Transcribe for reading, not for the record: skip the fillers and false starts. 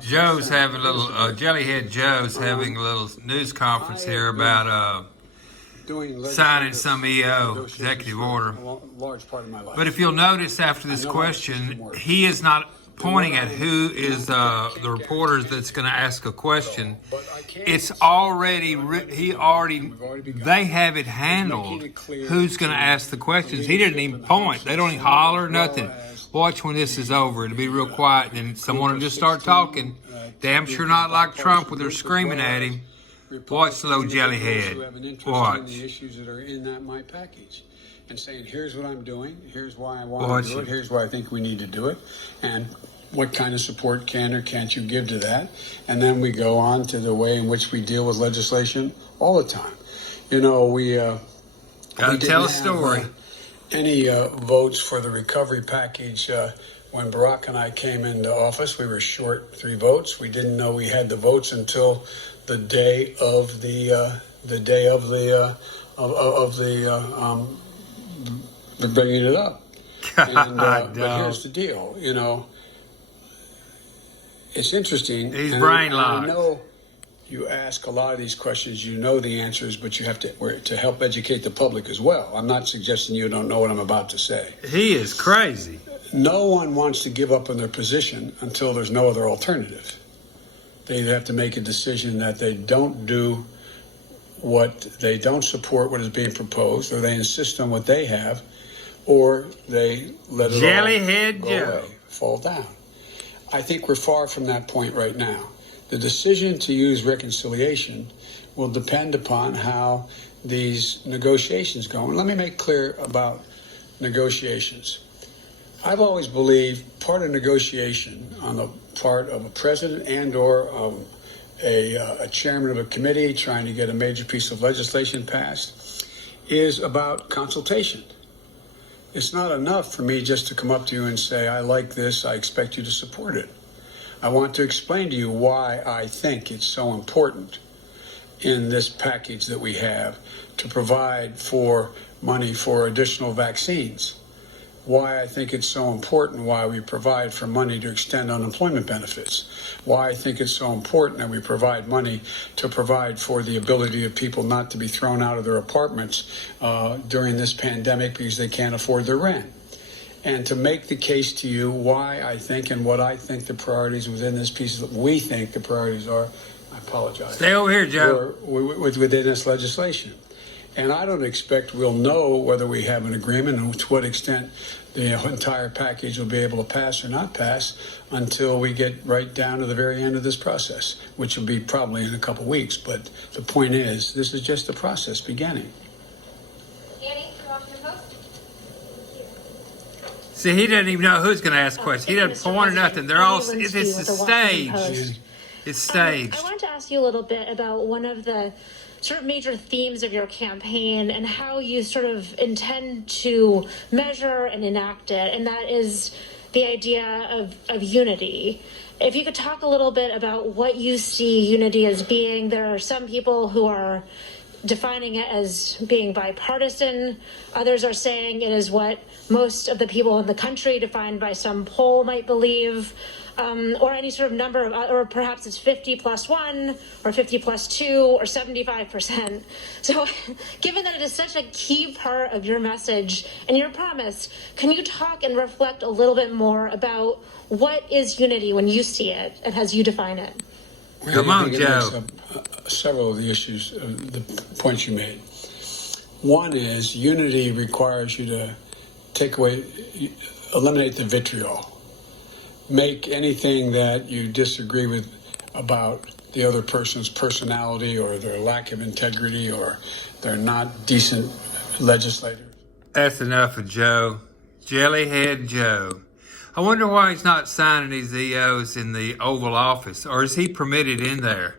Joe's having a little, Jellyhead Joe's having a little news conference here about signing some EO, executive order. But if you'll notice after this question, he is not pointing at who is the reporter that's going to ask a question. It's already, they have it handled who's going to ask the questions. He didn't even point. They don't even holler, nothing. Watch when this is over. It'll be real quiet, and someone will just start talking. Damn sure not like Trump with her screaming at him. Watch the little Jellyhead. Watch. The issues that are in my package, and saying, here's what I'm doing, here's why I want to do it, here's why I think we need to do it, and what kind of support can or can't you give to that. And then we go on to the way in which we deal with legislation all the time. You know, we gotta tell a story. Any votes for the recovery package when Barack and I came into office. We were short 3 votes. We didn't know we had the votes until the day of the bringing it up. And, but here's the deal, you know, it's interesting. He's brain locked. I know you ask a lot of these questions, you know the answers, but you have to help educate the public as well. I'm not suggesting you don't know what I'm about to say. He is crazy. No one wants to give up on their position until there's no other alternative. They either have to make a decision that they don't do they don't support what is being proposed, or they insist on what they have, or they let it Jellyhead all Joe go away, fall down. I think we're far from that point right now. The decision to use reconciliation will depend upon how these negotiations go. And let me make clear about negotiations. I've always believed part of negotiation on the part of a president and or a chairman of a committee trying to get a major piece of legislation passed is about consultation. It's not enough for me just to come up to you and say, I like this, I expect you to support it. I want to explain to you why I think it's so important in this package that we have to provide for money for additional vaccines. Why I think it's so important, why we provide for money to extend unemployment benefits. Why I think it's so important that we provide money to provide for the ability of people not to be thrown out of their apartments during this pandemic because they can't afford their rent. And to make the case to you why I think and what I think the priorities within this piece, we think the priorities are, I apologize. Stay over here, Joe. Within this legislation. And I don't expect we'll know whether we have an agreement and to what extent the entire package will be able to pass or not pass until we get right down to the very end of this process, which will be probably in a couple weeks. But the point is, this is just the process beginning. See, he doesn't even know who's going to ask questions. He doesn't point or nothing. They're all, it's a stage. It's staged. I wanted to ask you a little bit about one of the sort of major themes of your campaign and how you sort of intend to measure and enact it, and that is the idea of unity. If you could talk a little bit about what you see unity as being. There are some people who are defining it as being bipartisan. Others are saying it is what most of the people in the country, defined by some poll, might believe. Or any sort of number of, or perhaps it's 50 plus 1, or 50 plus 2, or 75%. So given that it is such a key part of your message and your promise, can you talk and reflect a little bit more about what is unity when you see it and as you define it? Come on, Joe. Several of the issues, the points you made. One is unity requires you to eliminate the vitriol. Make anything that you disagree with about the other person's personality or their lack of integrity or they're not decent legislators. That's enough of Joe. Jellyhead Joe. I wonder why he's not signing these EOs in the Oval Office, or is he permitted in there?